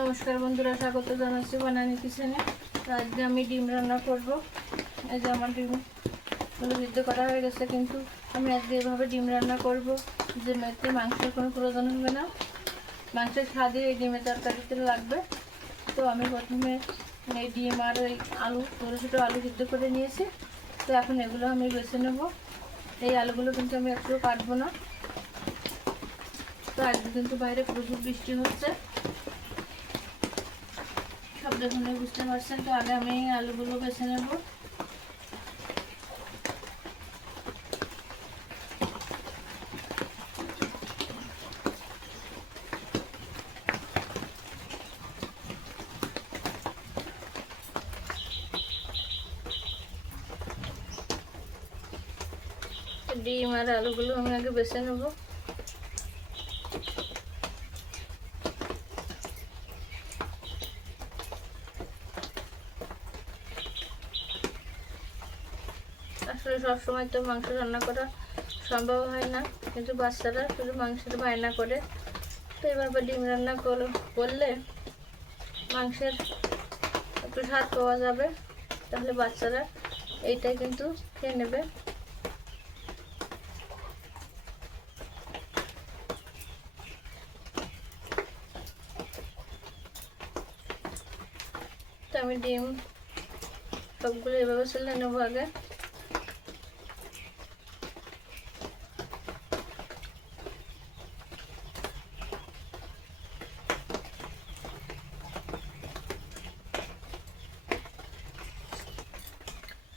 নমস্কার বন্ধুরা, স্বাগত জানাচ্ছি বানানি কিচেনে। আজকে আমি ডিম রান্না করব। এই যে আমার ডিম সিদ্ধ করা হয়ে গেছে, কিন্তু আমি আজকে এভাবে ডিম রান্না করব। যে মেতে মাংসের কোনো প্রয়োজন হবে না। মাংসের স্বাদে এই ডিমের তরকারিতে লাগবে। তো আমি প্রথমে এই ডিম আর ওই আলু, ছোটো ছোটো আলু সিদ্ধ করে নিয়েছি। তো এখন এগুলো আমি বেছে নেব। এই আলুগুলো কিন্তু আমি একটু কাটবো না। তো আজকে কিন্তু বাইরে প্রচুর বৃষ্টি হচ্ছে। সব দেখুন, বুঝতে পারছেন? তো আগে আমি আলুগুলো বেছে নেব। ডিম আর আলুগুলো আমি আগে বেছে নেব আসলে সবসময় তো মাংস রান্না করা সম্ভব হয় না। কিন্তু বাচ্চারা শুধু মাংসের বায়না করে। তো এভাবে ডিম রান্না কর- করলে মাংসের একটু স্বাদ পাওয়া যাবে। তাহলে বাচ্চারা এইটাই কিন্তু খেয়ে নেবে। তো আমি ডিম সবগুলো এভাবে ছেলে নেব আগে।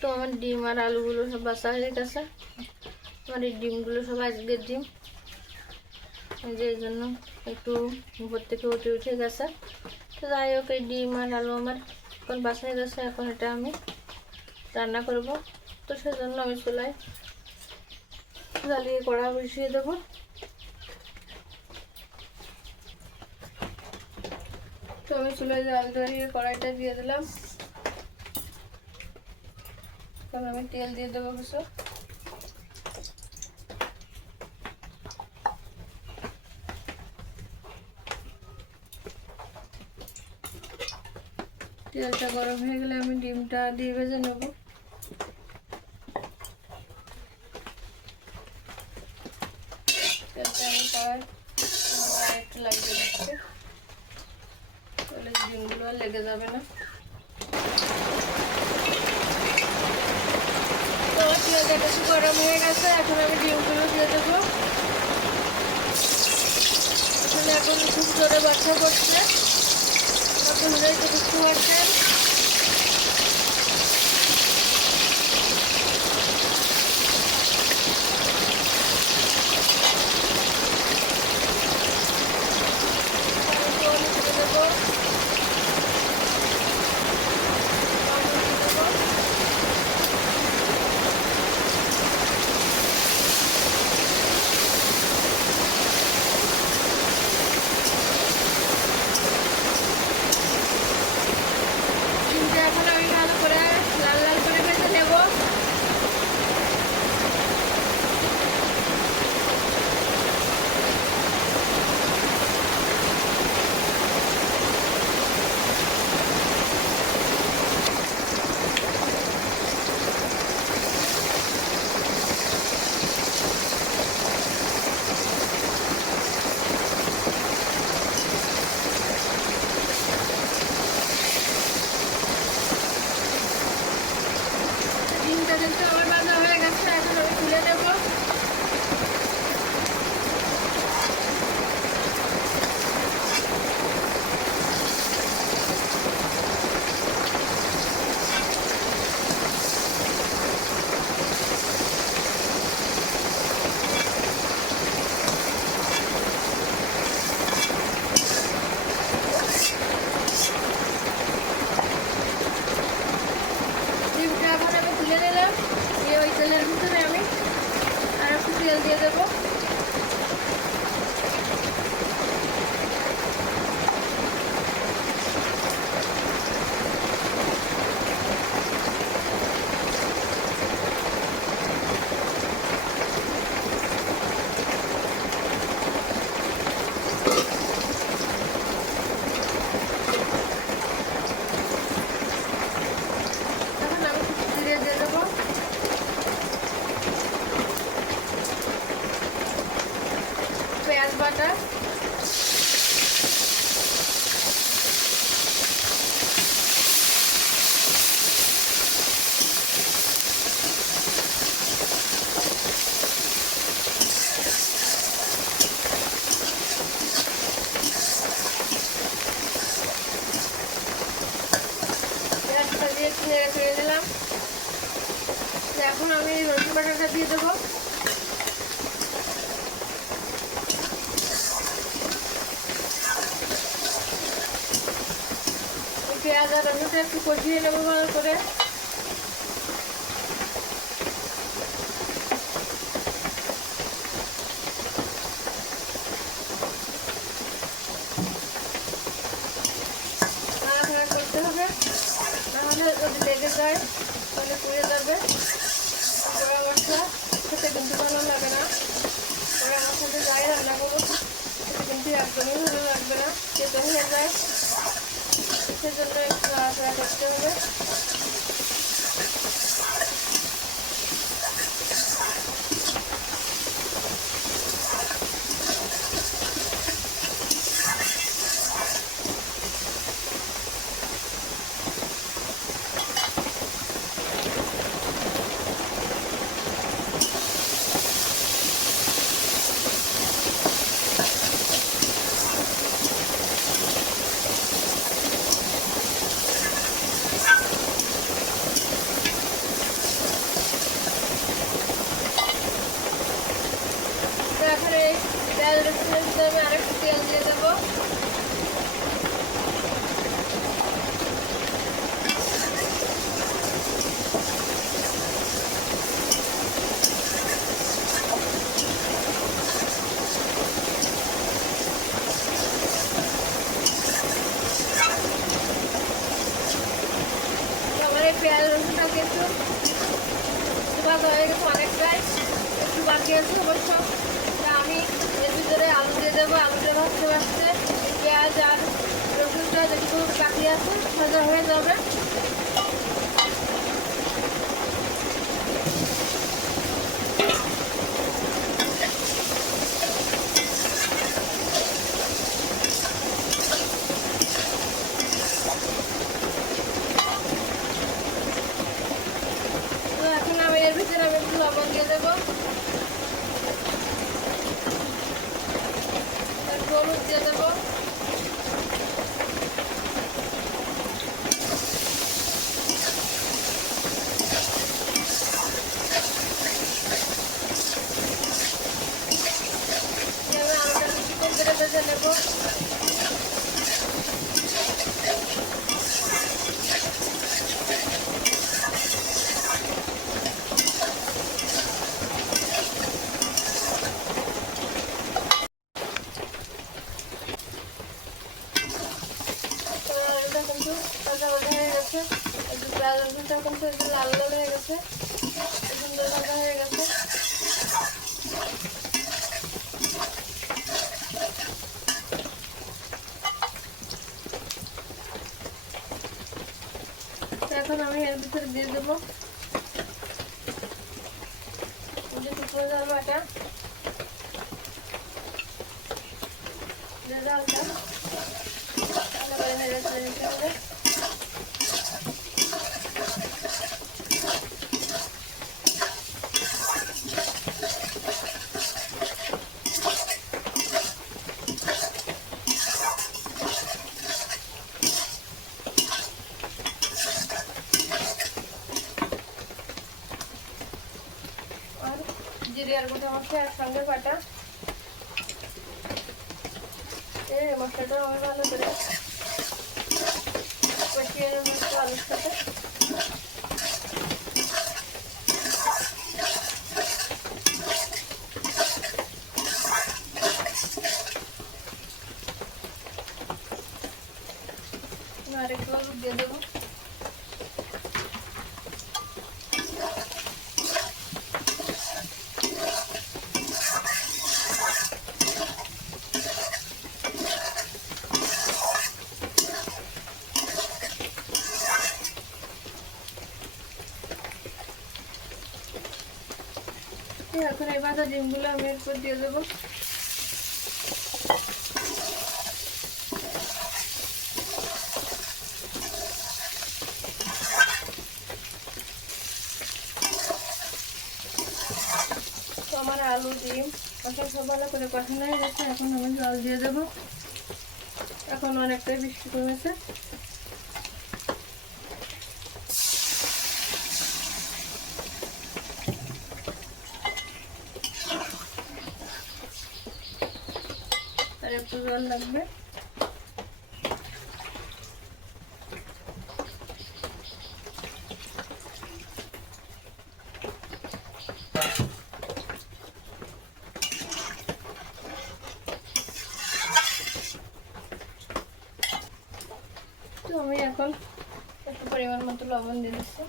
তো আমার ডিম আর আলুগুলো সব বাসা হয়ে গেছে। আমার এই ডিমগুলো সব আজকের ডিম। যে এই জন্য একটু উপর থেকে উঠে উঠে গেছে। তো যাই হোক, এই ডিম আর আলু আমার এখন বাসা হয়ে গেছে, এখন এটা আমি রান্না করব। তো সেজন্য আমি চুলায় জ্বালিয়ে কড়া বসিয়ে দেবো। তো আমি চুলায় জাল ধরিয়ে কড়াইটা দিয়ে দিলাম। এখন আমি তেল দিয়ে দেবো কিছু। তেলটা গরম হয়ে গেলে আমি ডিমটা দিয়ে ভেজে নেব। তেলটা আমি কড়াই একটু লাগিয়ে দিচ্ছি। তাহলে ডিমগুলো লেগে যাবে না। তো একটু গরম হয়ে গেছে, এখন আমি ডিমগুলো দিয়ে দেবো। এখানে খুব জোরে বাচ্চা করছে। হয়ে তো বুঝতে পারছেন আর রসুনটা একটু কষিয়ে নেব ভালো করে। করতে হবে। নাহলে যদি লেগে যায়, তাহলে পুড়ে যাবে। পোড়া মশলা খেতে কিন্তু ভালো লাগে না। পোড়া মশলাতে যাই রান্না করব কিন্তু একদমই ভালো লাগবে না। খেতে হয়ে যায়। সেজন্য একটু নাড়াচাড়া করতে হবে তো এখন এই পেঁয়াজ রসুনের ভিতরে আমি আরেকটু তেল দিয়ে দেবো তো আমার এই পেঁয়াজ রসুনটা কিন্তু ভাজা হয়ে গেছে অনেকটাই একটু বাকি আছে অবশ্য তা আমি এর ভিতরে আলু দিয়ে দেবো আলুটা ভাজতে ভাজতে এই পেঁয়াজ আর রসুনটা একটু বাকি আছে ভাজা হয়ে যাবে। তো এখন আমি এর ভিতরে আমি একটু লবণ দিয়ে দেবো একটু হলুদ দিয়ে দেবো দিয়ে আমি আলুটা কিছুক্ষণ করে ভেজে নেব তো আলুটা কিন্তু ভাজা ভাজা হয়ে গেছে একটু পেঁয়াজ রসুনটা কিন্তু একটু লাল লাল হয়ে গেছে সুন্দর ভাজা হয়ে গেছে তো এখন আমি এর ভিতরে দিয়ে দেবো এই যে টুকরো জাল বাটা যে জালটা ভালো করে নেড়ে চেড়ে নিতে হবে আর জিরে আর গোটা মশলা একসঙ্গে বাটা। এই মশলাটা আমি ভালো করে কষিয়ে নেব আলুর সাথে আর একটু হলুদ দিয়ে দেবো এখন এই ভাজা ডিমগুলো আমি এরপর দিয়ে দেবো। আমার আলু, ডিম মশলা সব ভালো করে কষানো হয়ে গেছে, এখন আমি জল দিয়ে দেবো। এখন অনেকটাই বৃষ্টি কমেছে। জল লাগবে তো আমি এখন একটু পরিমাণ মতো লবণ দিয়ে দিচ্ছি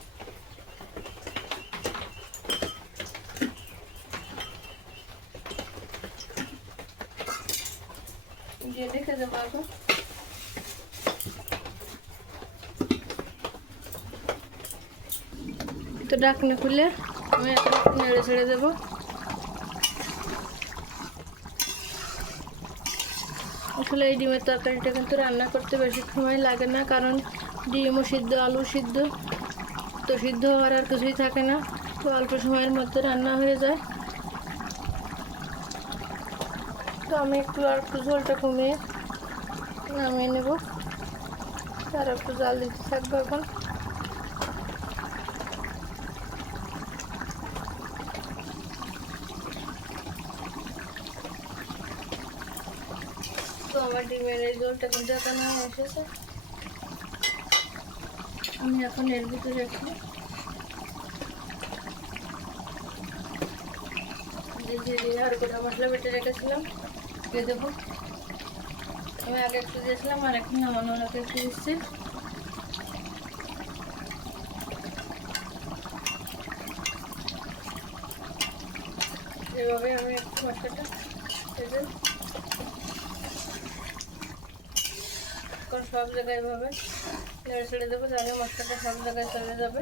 দেখে দেবো এখন তো ডাকনা খুলে আমি এখন একটু নেড়ে ছেড়ে দেবো আসলে এই ডিমের তরকারিটা কিন্তু রান্না করতে বেশি সময় লাগে না কারণ ডিমও সিদ্ধ আলু সিদ্ধ তো সিদ্ধ হওয়ার আর কিছুই থাকে না তো অল্প সময়ের মধ্যে রান্না হয়ে যায় তো আমি একটু আর একটু ঝোলটা কমিয়ে নামিয়ে নেব। আর একটু জাল দিতে থাকব এখন। আমি এখন এর ভিতরে যে আর গোটা মশলা বেটে রেখেছিলাম। দিয়ে দেবো। আমি আগে একটু আর এখন এভাবে আমি মশলাটা এখন সব জায়গায় এভাবে ছেড়ে দেবো, তাহলে মশলাটা সব জায়গায় চলে যাবে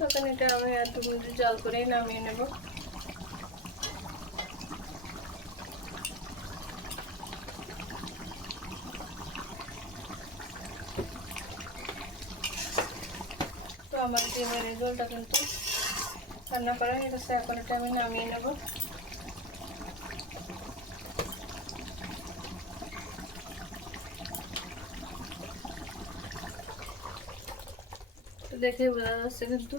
তখন এটা আমি দু মিনিট জাল করেই নামিয়ে নেব। তো আমার ডিমের এই ঝোলটা কিন্তু রান্না করা হয়ে গেছে, এখন এটা আমি নামিয়ে নেব। দেখে বোঝা যাচ্ছে কিন্তু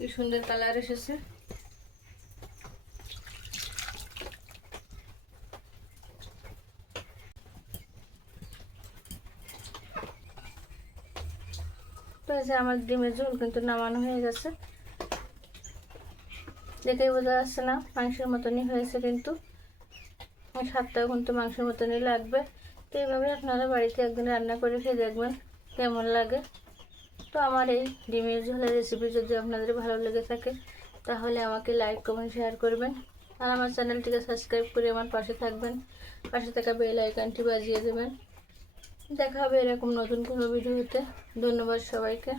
কি সুন্দর কালার এসেছে? আমার ডিমের ঝোল কিন্তু নামানো হয়ে গেছে। দেখেই বোঝা যাচ্ছে না, মাংসের মতনই হয়েছে কিন্তু। স্বাদটাও কিন্তু মাংসের মতনই লাগবে। তো এইভাবে আপনারা বাড়িতে একদিন রান্না করে খেয়ে দেখবেন, কেমন লাগে। তো আমার এই ডিমের ঝোলের রেসিপি যদি আপনাদের ভালো লেগে থাকে, তাহলে আমাকে লাইক কমেন্ট শেয়ার করবেন। আর আমার চ্যানেলটিকে সাবস্ক্রাইব করে আমার পাশে থাকবেন। পাশে থাকা বেল আইকনটি বাজিয়ে দেবেন। দেখা হবে এরকম নতুন কোনো ভিডিওতে ধন্যবাদ সবাইকে।